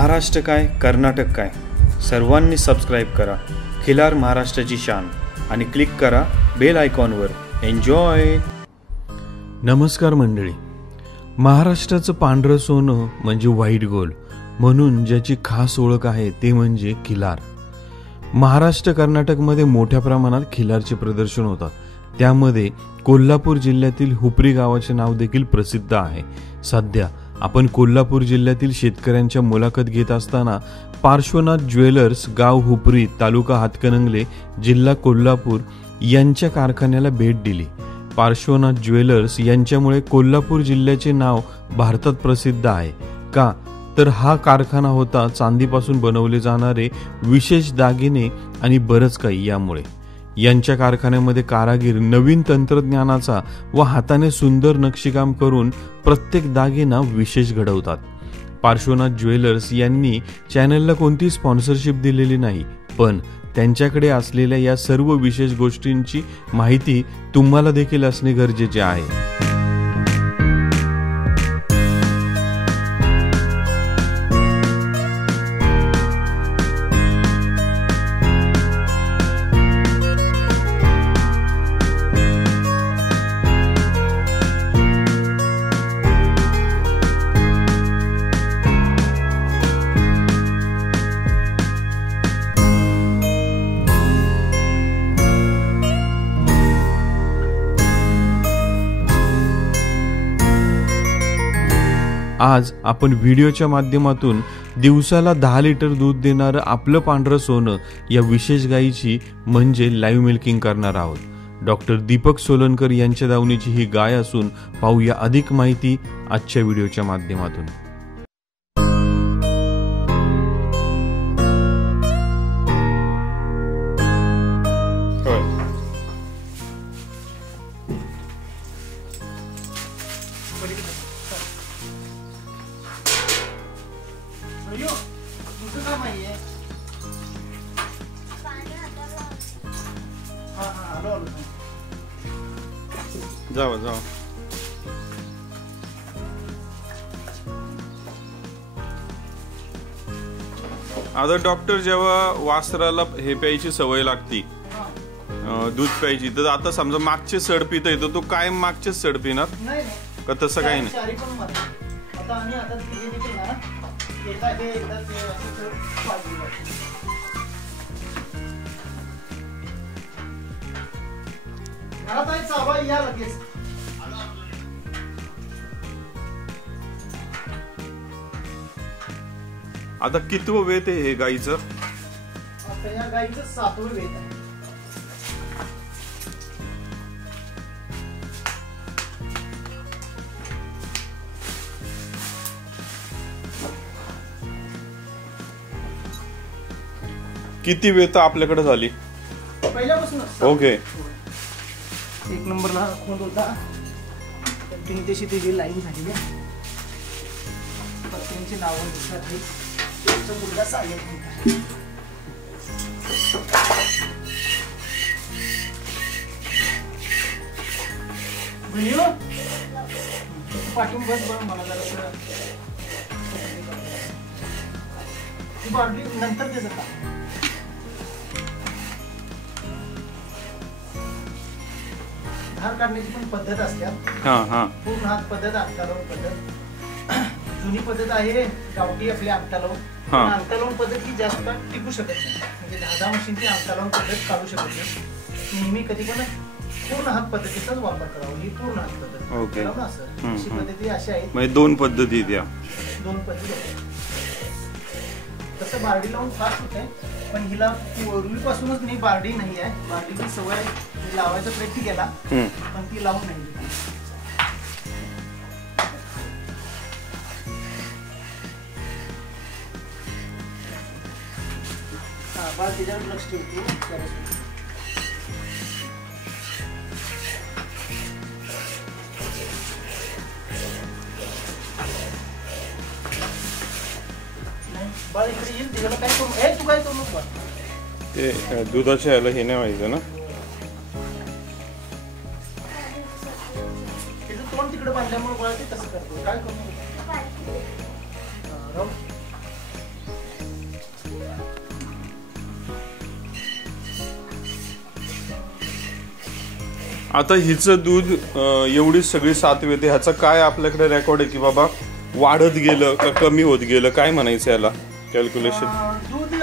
महाराष्ट्र काय कर्नाटक काय सर्वांनी सबस्क्राईब करा खिलार महाराष्ट्राची शान आणि क्लिक करा बेल आयकॉनवर. एन्जॉय. नमस्कार मंडळी. महाराष्ट्राचं पांढरं सोनं म्हणजे व्हाईट गोल्ड म्हणून ज्याची खास ओळख आहे ते म्हणजे खिलार. महाराष्ट्र कर्नाटकमध्ये मोठ्या प्रमाणात खिलारचे प्रदर्शन होतात. त्यामध्ये कोल्हापूर जिल्ह्यातील हुपरी गावाचे नाव देखील प्रसिद्ध आहे. सध्या आपण कोल्हापूर जिल्ह्यातील शेतकऱ्यांच्या मुलाखत घेत असताना पार्श्वनाथ ज्वेलर्स गाव हुपरी तालुका हातकणंगले जिल्हा कोल्हापूर यांच्या कारखान्याला भेट दिली. पार्श्वनाथ ज्वेलर्स यांच्यामुळे कोल्हापूर जिल्ह्याचे नाव भारतात प्रसिद्ध आहे. का तर हा कारखाना होता चांदीपासून बनवले जाणारे विशेष दागिने आणि बरंच काही. यामुळे यांच्या कारखान्यामध्ये कारागीर नवीन तंत्रज्ञानाचा व हाताने सुंदर नक्षीकाम करून प्रत्येक दागिना विशेष घडवतात. पार्श्वनाथ ज्वेलर्स यांनी चॅनलला कोणती स्पॉन्सरशिप दिलेली नाही, पण त्यांच्याकडे असलेल्या या सर्व विशेष गोष्टींची माहिती तुम्हाला देखील असणे गरजेचे आहे. आज आपण व्हिडिओच्या माध्यमातून दिवसाला 10 लिटर दूध देणारं आपलं पांढरं सोनं या विशेष गायीची म्हणजे लाईव्ह मिल्किंग करणार आहोत. डॉक्टर दीपक सोलनकर यांच्या दावणीची ही गाय असून पाहूया अधिक माहिती आजच्या व्हिडिओच्या माध्यमातून. जाऊ आता डॉक्टर जेव्हा वासराला हे प्यायची सवय लागती दूध प्यायची, तर आता समजा मागचे सड पित येतो तो कायम मागचेच सड पिणार का तसं काही नाही? आता कितवं वेत आहे हे गाईचं? या गाईचं 7वं वेत आहे. किती वेत आपल्याकडे झाली पहिल्यापासून? ओके. 1 नंबरला खोंड होता, त्याची त्याची लाईन झाली आहे. पत्नींची नावं दिसत आहे. त्यांचा मुलगा सागर पाठवून बस बरं मला जरा ती बाटली नंतर त्याचं का धार काढण्याची पण पद्धत असते. पूर्ण हात पद्धत, अंगठा पद्धत. जुनी पद्धत आहे गावठी आपली अंगठा लावून. अंगठा लावून पद्धत ही जास्त टिकू शकत नाही. म्हणजे 10 मशीनची अंगठा लावून पद्धत काढू शकत नाही. नेहमी कधी पण पूर्ण हात पद्धतीचाच वापर करावा. ही पूर्ण हात पद्धत असं अशी पद्धती अशी आहे. म्हणजे 2 पद्धती द्या. 2 पद्धती आहेत. तसं बारडी लावून फास्ट होत आहे, पण हिला पूर्वीपासूनच मी बारडी नाही आहे. बारडीची सवय लावायचा प्रयत्न केला पण ती लावून नाही. बाळ त्याच्यावर लक्ष ठेवतो. बाळ इकडे येईल, त्याला काय करू? तू काय करू नको. ते दुधाच्या याला हे नाही व्हायचं ना. तोंड तिकडे बांधल्यामुळे बाळ ते तसं करतो. काय करू आता हिचं दूध एवढी सगळी सातवी येते, ह्याचा काय आपल्याकडे रेकॉर्ड आहे की बाबा वाढत गेलं का कमी होत गेलं, काय म्हणायचं याला कॅल्क्युलेशन? दूध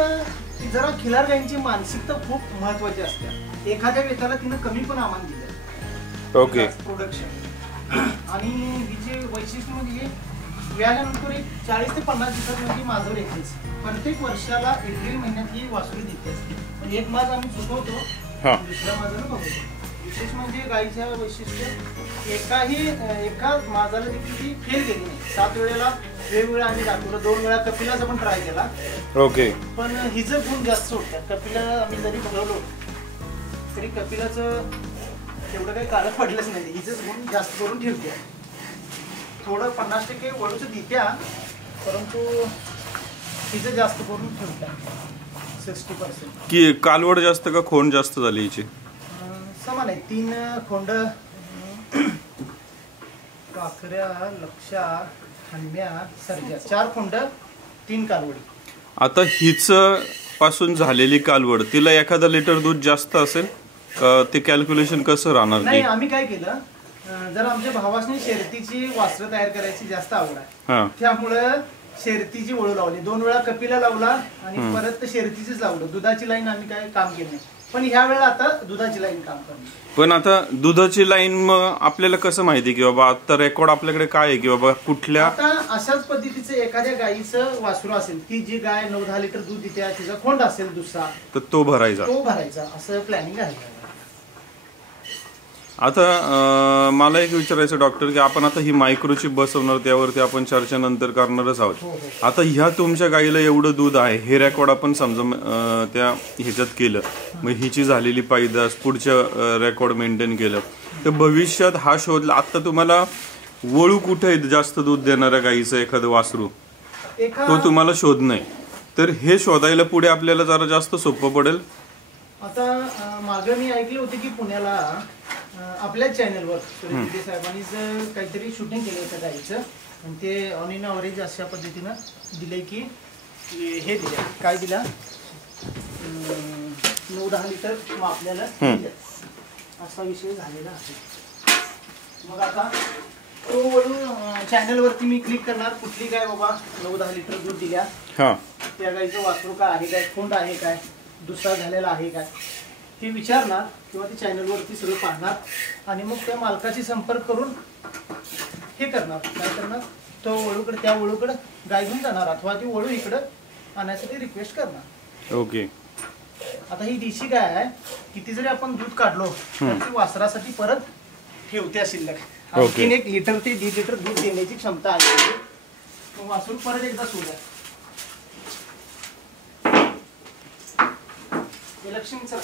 जरा खिलार गायींची मानसिकता खूप महत्वाची असते. एखाद्या वेताला तिनं कमी पण आमान दिलं ओके प्रोडक्शन, आणि हिचे वैशिष्ट्य म्हणजे व्यायानंतर एक 40 ते 50 दिवसात म्हणजे माझं येतेच. प्रत्येक वर्षाला एप्रिल महिन्यात ही वासरू देते. एक माज आम्ही चुकवतो, दुसऱ्या माझं बघतो. विशेष म्हणजे गायीच्या वैशिष्ट्य एका माझाला देखील ती फेल गेली नाही. 7 वेळेला वेगवेगळ्या आम्ही दाखवलं, 2 वेळा कपिलाचा पण ट्राय केला. ओके. पण हिचं गुण जास्त होत्या. कपिला आम्ही जरी बघवलो तरी कपिलाचं तेवढं काही काळं पडलंच नाही. हिचंच गुण जास्त करून ठेवते. थोडं 50% वळूचं देत्या, परंतु हिचं जास्त करून ठेवत्या 60%. की कालवड जास्त का खोंड जास्त झाली हिची? समान आहे. 3 खोंड, काकऱ्या, लक्षा, हंड्या, सर्जा, 4 खोंड, 3 कालवडी. आता हिच पासून झालेली कालवड तिला एखादा लिटर दूध जास्त असेल, ते कॅल्क्युलेशन कसं राहणार? नाही, आम्ही काय केलं, जर आमच्या भावासने शर्यतीची वासरं तयार करायची जास्त आवड आहे, त्यामुळं शर्यतीची वळू लावली. 2 वेळा कपिला लावला आणि परत शर्यतीचीच लावलं. दुधाची लाईन आम्ही काय काम केलं नाही, पण ह्या वेळेला आता दुधाची लाईन काम करणार. पण आता दुधाची लाईन मग आपल्याला कसं माहिती की बाबा आता रेकॉर्ड आपल्याकडे काय आहे की बाबा कुठल्या? आता अशाच पद्धतीचं एखाद्या गायीचं वासरू असेल, ती जी गाय 9-10 लिटर दूध देते, तिचा खोंड असेल दुसरा, तर तो भरायचा असं प्लॅनिंग आहे. आता मला एक विचारायचं डॉक्टर की आपण आता ही मायक्रोचिप बसवणार, त्यावरती आपण चर्चा नंतर करणारच आहोत. आता ह्या तुमच्या गाईला एवढं दूध आहे, हे रेकॉर्ड आपण समजा त्या ह्याच्यात केलं, मग हिची झालेली पैदास पुढच्या रेकॉर्ड मेंटेन केलं, तर भविष्यात हा शोधला. आता तुम्हाला वळू कुठे आहे जास्त दूध देणाऱ्या गाईचं एखादं वासरू, तो तुम्हाला शोध नाही, तर हे शोधायला पुढे आपल्याला जरा जास्त सोपं पडेल. आता मागं मी ऐकले होते की पुण्याला आपल्या चॅनलवर सूर्यकिती साहेबांनीच काहीतरी शूटिंग केलं होतं गाईचं, आणि ते ऑन इन अवरेज अशा पद्धतीनं दिले की हे दिल्या, काय दिला, 9-10 लिटर आपल्याला असा विषय झालेला आहे. मग आता तो वळू चॅनलवरती मी क्लिक करणार, कुठली गाय बाबा 9-10 लिटर दूध दिल्या, त्या गाईचं वासरू काय आहे, काय खोंड आहे, काय दुसरा झालेला आहे काय, ते विचारणार किंवा ते चॅनलवरती सगळं पाहणार, आणि मग त्या मालकाशी संपर्क करून हे करणार. काय करणार, तो वळूकडे, त्या वळूकडे गाय घेऊन जाणार, अथवा ती वळू इकडं आणण्यासाठी रिक्वेस्ट करणार. ओके. आता ही देशी गाय आहे, किती जरी आपण दूध काढलो तर ती वासरासाठी परत ठेवते शिल्लक. आणखीन 1 लिटर ते 1.5 लिटर दूध देण्याची क्षमता आहे. मग वासरू परत एकदा सोडा. लक्ष्मीचं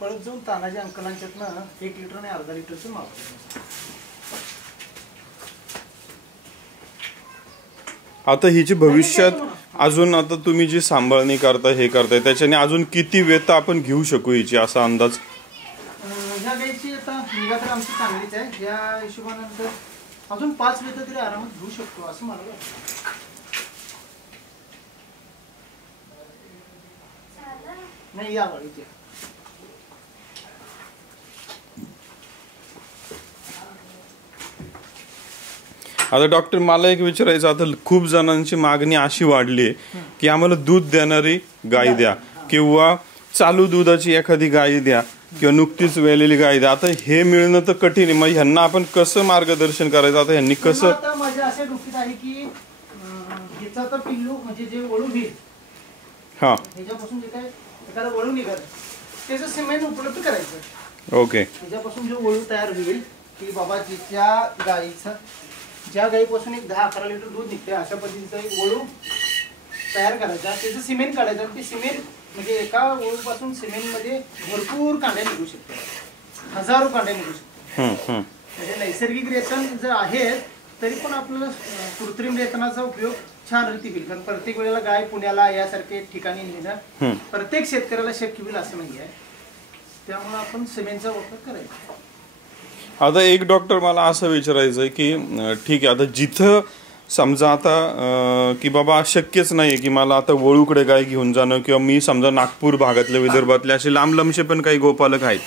परत जाऊन तानाजी अंकलांच्यातनं 1 लिटर आणि अर्धा लिटरचं माप. आता हिची भविष्यात अजून आता तुम्ही जी सांभाळणी करता, हे करताय, त्याच्याने अजून किती वेता आपण घेऊ शकू हिची, असा अंदाज? ह्या गायची आता निगा तर आमची चांगलीच आहे, या हिशोबानंतर अजून 5 वेता तरी आरामात घेऊ शकतो असं मला वाटतं. नाही या वाढीचे आता डॉक्टर मला एक विचारायचं, आता खूप जणांची मागणी अशी वाढली आहे की आम्हाला दूध देणारी गाय द्या, किंवा चालू दुधाची एखादी गाय द्या, किंवा नुकतीच वेलेली गाय द्या. आता हे मिळणं तर कठीण आहे, मग ह्यांना आपण कसं मार्गदर्शन करायचं? आता ह्यांनी कसं? आता माझ्या अशा डोक्यात आहे की ह्याचा आता पिल्लू म्हणजे जे वळू घेईल, ह्याच्यापासून जे काय एखादा वळू निघाल त्याचं सिमेंट उपलब्ध करायचं. ओके. ह्याच्यापासून जो वळू तयार होईल की बाबा ज्या गाईचं, ज्या गाईपासून 10-11 लिटर दूध निघते अशा पद्धतीचा एक वळू तयार करायचा, त्याचं सिमेंट काढायचं. ते सिमेंट म्हणजे एका वळूपासून सिमेंटमध्ये भरपूर कांड्या निघू शकतात, हजारो कांड्या निघू शकतात. म्हणजे नैसर्गिक रेतन जर आहे तरी पण आपल्याला कृत्रिम रेतनाचा उपयोग छान रीती होईल, कारण प्रत्येक वेळेला गाय पुण्याला यासारखे ठिकाणी नेणं प्रत्येक शेतकऱ्याला शक्य होईल असं नाही आहे, त्यामुळे आपण सिमेंटचा वापर करायचा. आता एक डॉक्टर मला असं विचारायचं आहे की ठीक आहे, आता जिथं समजा आता की बाबा शक्यच नाही की मला आता वळूकडे गाय घेऊन जाणं, किंवा मी समजा नागपूर भागातले विदर्भातले असे लांब लांबचे पण काही गोपालक आहेत,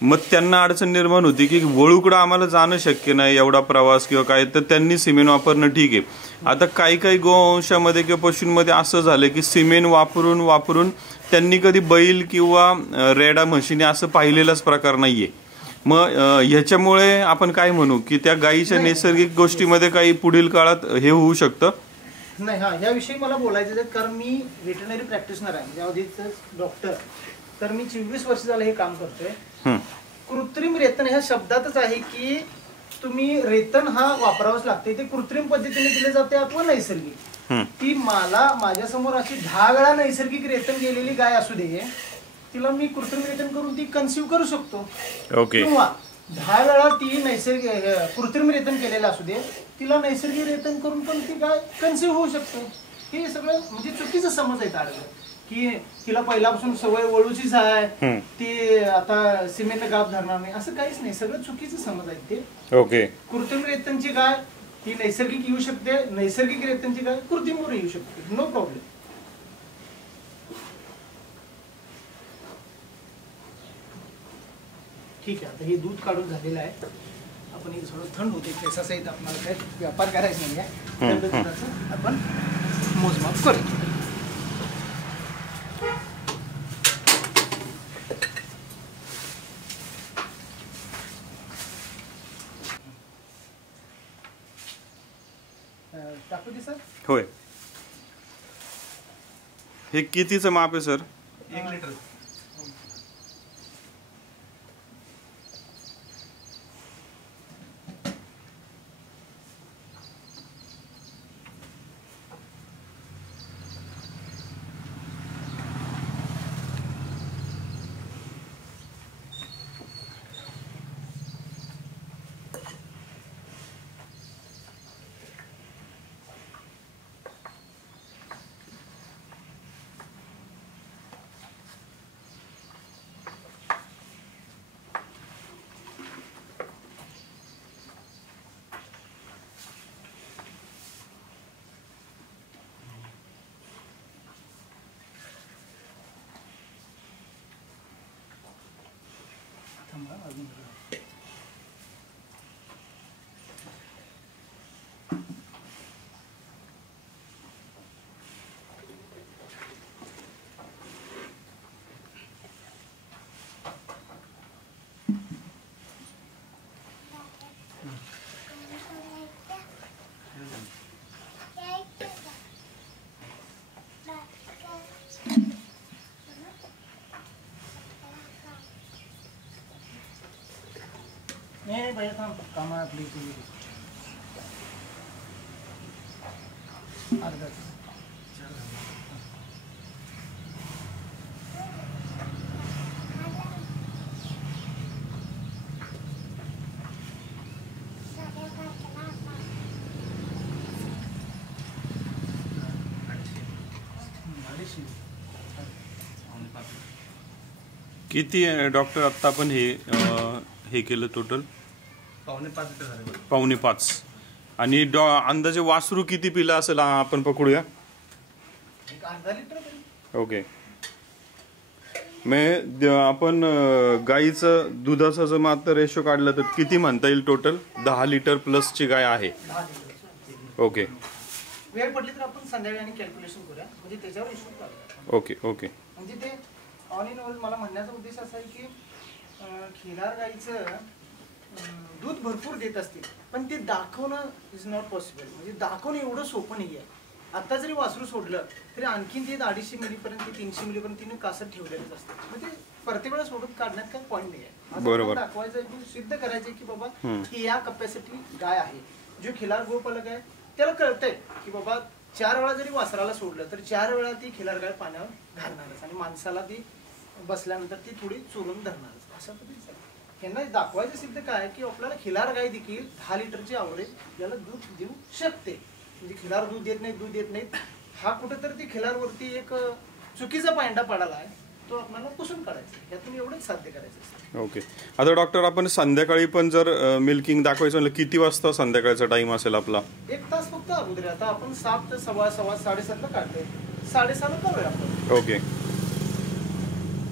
मग त्यांना अडचण निर्माण होती की वळूकडं आम्हाला जाणं शक्य नाही एवढा प्रवास किंवा काय, तर त्यांनी सिमेंट वापरणं ठीक आहे. आता काही गोवंशामध्ये किंवा पशूंमध्ये असं झालं की सिमेंट वापरून त्यांनी कधी बैल किंवा रेडा म्हशीने असं पाहिलेलाच प्रकार नाहीये. मग ह्याच्यामुळे आपण काय म्हणू की त्या गायीच्या नैसर्गिक गोष्टीमध्ये काही पुढील काळात हे होऊ शकतं? नाही, हा याविषयी मला बोलायचं आहे, कारण मी व्हेटरनरी प्रॅक्टिशनर आहे, त्याआधीच डॉक्टर, तर मी 24 वर्ष झालं हे काम करतोय. कृत्रिम रेतन ह्या शब्दातच आहे की तुम्ही रेतन हा वापरावाच लागते, ते कृत्रिम पद्धतीने दिले जाते अथवा नैसर्गिक. ती मला माझ्यासमोर अशी 10 वेळा नैसर्गिक रेतन गेलेली गाय असू दे, तिला मी कृत्रिम रेतन करून ती कन्सिव्ह करू शकतो. किंवा 10 वेळा ती नैसर्गिक कृत्रिम रेतन केलेलं असू दे, तिला नैसर्गिक रेतन करून पण ती गाय कन्सिव्ह होऊ शकतो. हे सगळं म्हणजे चुकीचं समज आहे आडलं की तिला पहिल्यापासून सवय वळूचीच आहे, ती आता सिमेंट गाभ धरणार नाही, असं काहीच नाही. सगळं चुकीचं समज आहे ते. कृत्रिम रेतनची गाय ती नैसर्गिक येऊ शकते, नैसर्गिक रेतनची गाय कृत्रिमवर येऊ शकते, नो प्रॉब्लेम. ठीक आहे, आता हे दूध काढून झालेलं आहे, आपण हे थोडं थंड होते केसासहित, आपल्याला काही व्यापार करायचा नाही आहे, थंड दुधाचं आपण मोजमाप करू. टाकू दे सर. होय, हे कितीचं माप आहे सर? 1 लिटर. नहीं भैया काम काम है आपली तुम्ही अर्धा किती डॉक्टर आता आपण हे केलं टोटल? 4.5 लिटर झाले. 4.5. आणि अंदाजे वासरू किती पिला असेल आपण पकडूया? एक अर्धा लिटर. ओके. मग आपण गाईचं दुधाचा जर मात्र रेशो काढला तर किती म्हणता येईल टोटल? 10 लिटर प्लस ची गाय आहे. ओके. वेळ पडली तर आपण संध्याकाळी कॅल्क्युलेशन करूया, म्हणजे त्याच्यावर हिशोब करूया. Okay okay. म्हणजे ते ऑल इन ऑल मला म्हणण्याचा उद्देश असा आहे की खिलार गाईचं दूध भरपूर देत असतील, पण ते दाखवणं इज नॉट पॉसिबल. म्हणजे दाखवणं एवढं सोपं नाही आहे. आता जरी वासरू सोडलं तरी आणखीन ते 250 मिलीपर्यंत 300 मिलीपर्यंत तिने कासत ठेवलेलंच असतं. म्हणजे प्रत्येक वेळा सोडून काढण्यात काही पॉईंट नाही आहे. बरोबर. दाखवायचं सिद्ध करायचं की बाबा ही या कपॅसिटी गाय आहे. जो खिलार गोपालक आहे त्याला कळतंय की बाबा 4 वेळा जरी वासराला सोडलं तर 4 वेळा ती खिलार गाय पाण्यावर घालणारच आणि माणसाला ती बसल्यानंतर ती थोडी चोरून धरणारच, अशा पद्धतीचं. यांना दाखवायचं सिद्ध काय की आपल्याला खिलार गाय देखील 10 लिटरची ॲव्हरेज याला दूध देऊ शकते. म्हणजे खिलार दूध देत नाहीत हा कुठेतरी ती खिलारवरती एक चुकीचा पायंडा पडाला आहे, तो आपल्याला पुसून काढायचा, यातून एवढंच साध्य करायचं. ओके. आता डॉक्टर आपण संध्याकाळी पण जर मिल्किंग दाखवायचं म्हणलं किती वाजता संध्याकाळचा टाइम असेल आपला? 1 तास फक्त अगोदर. आता आपण 7 ते 7:15 काढतोय, 6:30 करूया आपण. ओके,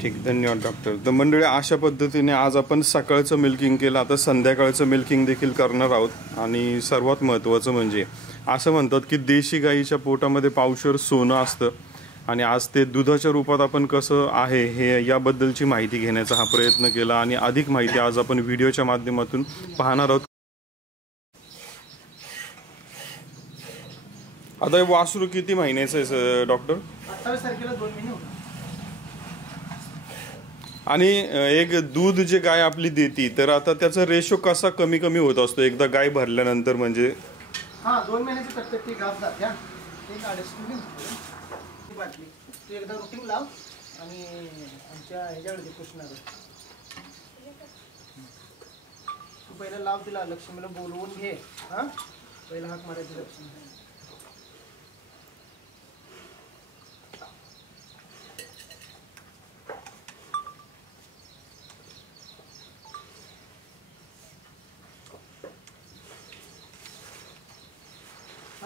ठीक, धन्यवाद डॉक्टर. तर मंडळी, अशा पद्धतीने आज आपण सकाळचं मिल्किंग केलं, आता संध्याकाळचं मिल्किंग देखील करणार आहोत. आणि सर्वात महत्त्वाचं म्हणजे असं म्हणतात की देशी गाईच्या पोटामध्ये पावशर सोनं असतं, आणि आज ते दुधाच्या रूपात आपण कसं आहे हे याबद्दलची माहिती घेण्याचा हा प्रयत्न केला. आणि अधिक माहिती आज आपण व्हिडिओच्या माध्यमातून पाहणार आहोत. आता हे वासरू किती महिन्याचं आहे डॉक्टर? 28 तारखेला 2 महिने होतात. आणि एक दूध जे गाय आपली देती, तर आता त्याचा रेशो कसा कमी कमी होत असतो एकदा गाय भरल्यानंतर? म्हणजे 2 महिन्याची प्रत्येक ती गाव जात्या, एक अडीच बाटली तू एकदा रुटीन लाव आणि आमच्या ह्याच्याकडे कृष्णाकडे तू पहिला लाव, तिला लक्ष्मीला बोलवून घे. पहिला हाक मारायची लक्ष्मी.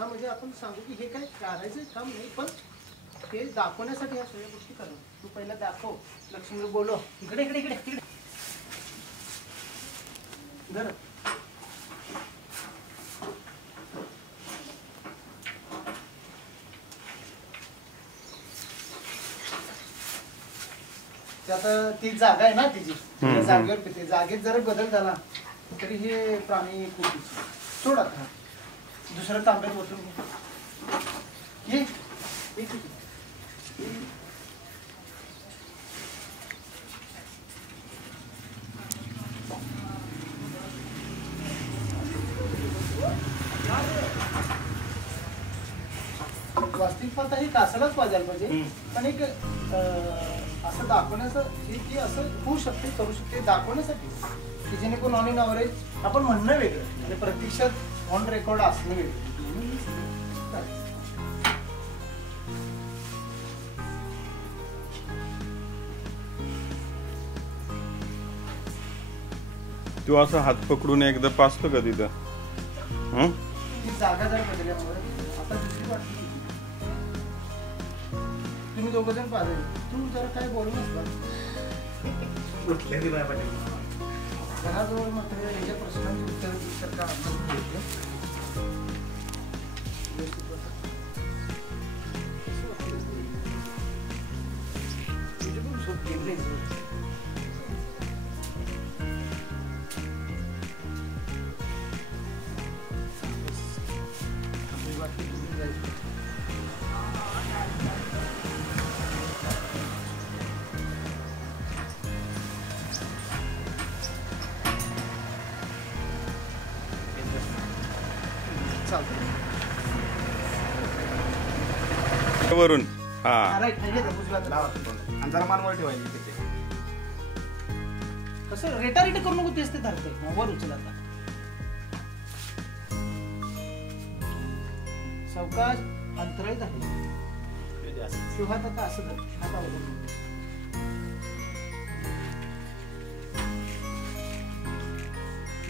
म्हणजे आपण सांगू की हे काय करायचं काम नाही, पण ते दाखवण्यासाठी ह्या सगळ्या गोष्टी करू. तू पहिला दाखव, लक्ष्मीला बोलव, इकडे इकडे इकडे इकडे घर. आता ती जागा आहे ना तिची, जागेवर पिते, जागेत जरी बदल झाला तरी हे प्राणी खूप सोडा. दुसरं तांब्यात बसून ये. वास्तविक पाहता हे कासालाच पाजायला पाहिजे, पण एक असं दाखवण्याचं की असं होऊ शकते, करू शकते दाखवण्यासाठी, की जेणेकरून ऑन इन ॲव्हरेज आपण म्हणणं वेगळं आणि प्रत्यक्षात ऑन रेकॉर्ड असणं वेगळं. तू असं हात पकडून एकदा पाचतो का तिथं? जागा जर बदलल्यामुळे आता दुसरी वाटली, तुम्ही दोघं जण पाहिजे, तू जरा काय बोलू नसला घराजवळ मात्र याच्या प्रश्नांची उत्तर सरकार वरून कसं रेटारेट करू नको, तेच ते धरते वर उचल. आता सावकाश अंतराळीत आहे शिवाय आता असं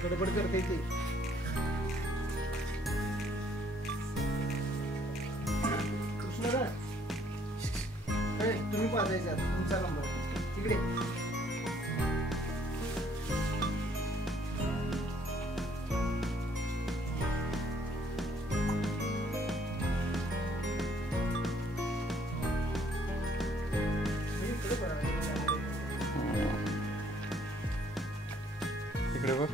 गडबड करते ते. तुम्ही पाजायचा तुमचा नंबर तिकडे. इकडे बघ.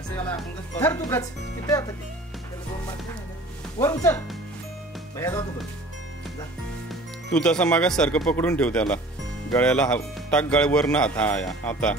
कसं याला आपण धर तू गच किती आता ते वर उचल भैया जा तू तू तसा मागासारखं पकडून ठेव त्याला गळ्याला टाक गळ्यावर ना हात हा या आता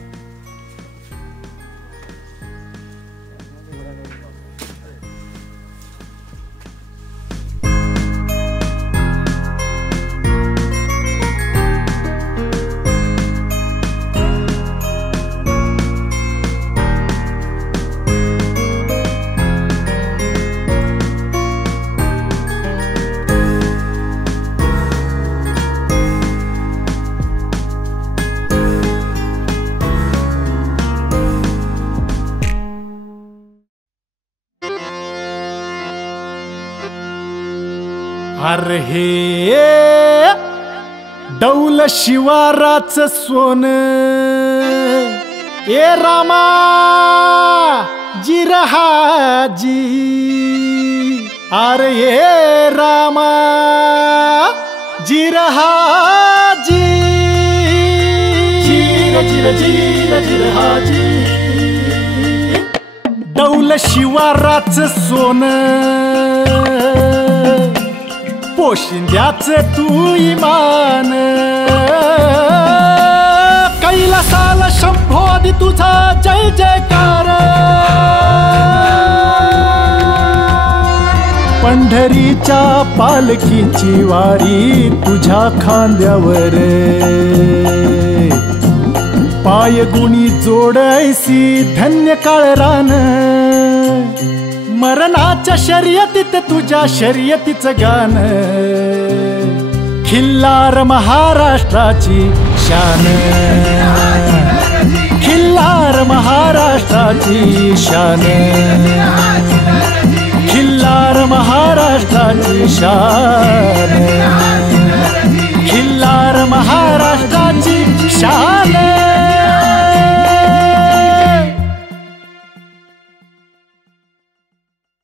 अरे हे डौल शिवाराच सोन ए रामा जिरहाजी अरे ये रामा जिरहाजी जिर जिर जिर जिरहाजी डौल शिवाराच सोन पोशिंद्याच तू इमान कैलासाला शंभोदी तुझा जय जयकार पंढरीच्या पालखीची वारी तुझ्या खांद्यावर पाय गुणी जोडैसी धन्य काळरान मरणाच्या शर्यतीत तुझ्या शर्यतीचं गाण खिल्लार महाराष्ट्राची शान खिल्लार महाराष्ट्राची शान खिल्लार महाराष्ट्राची शान खिल्लार महाराष्ट्राची शान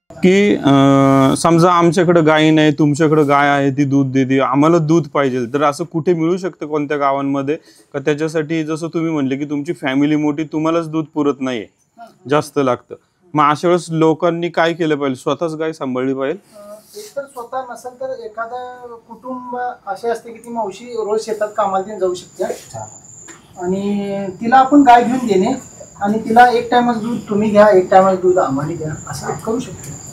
की समजा आमच्याकडे गाय नाही तुमच्याकडे गाय आहे ती दूध देते आम्हाला दूध पाहिजे तर असं कुठे मिळू शकतं कोणत्या गावांमध्ये का त्याच्यासाठी जसं तुम्ही म्हणले की तुमची फॅमिली मोठी तुम्हालाच दूध पुरत नाहीये जास्त लागतं मग अशा वेळेस लोकांनी काय केलं पाहिजे स्वतःच गाय सांभाळली पाहिजे एक तर स्वतः नसेल तर एखादा कुटुंब असे असते की ती मावशी रोज शेतात कामाला जाऊ शकते आणि तिला आपण गाय घेऊन देणे आणि तिला एक टाइमच दूध तुम्ही घ्या एक टाइमच दूध आम्हाला द्या असं करू शकतो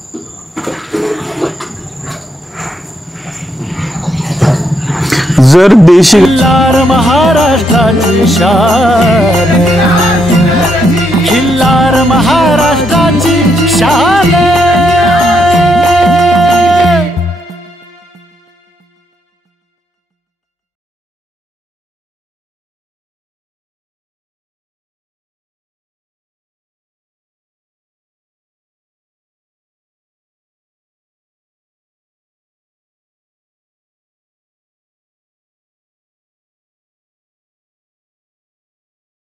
जर देशी खिल्लार महाराष्ट्राची शान खिल्लार महाराष्ट्राची शान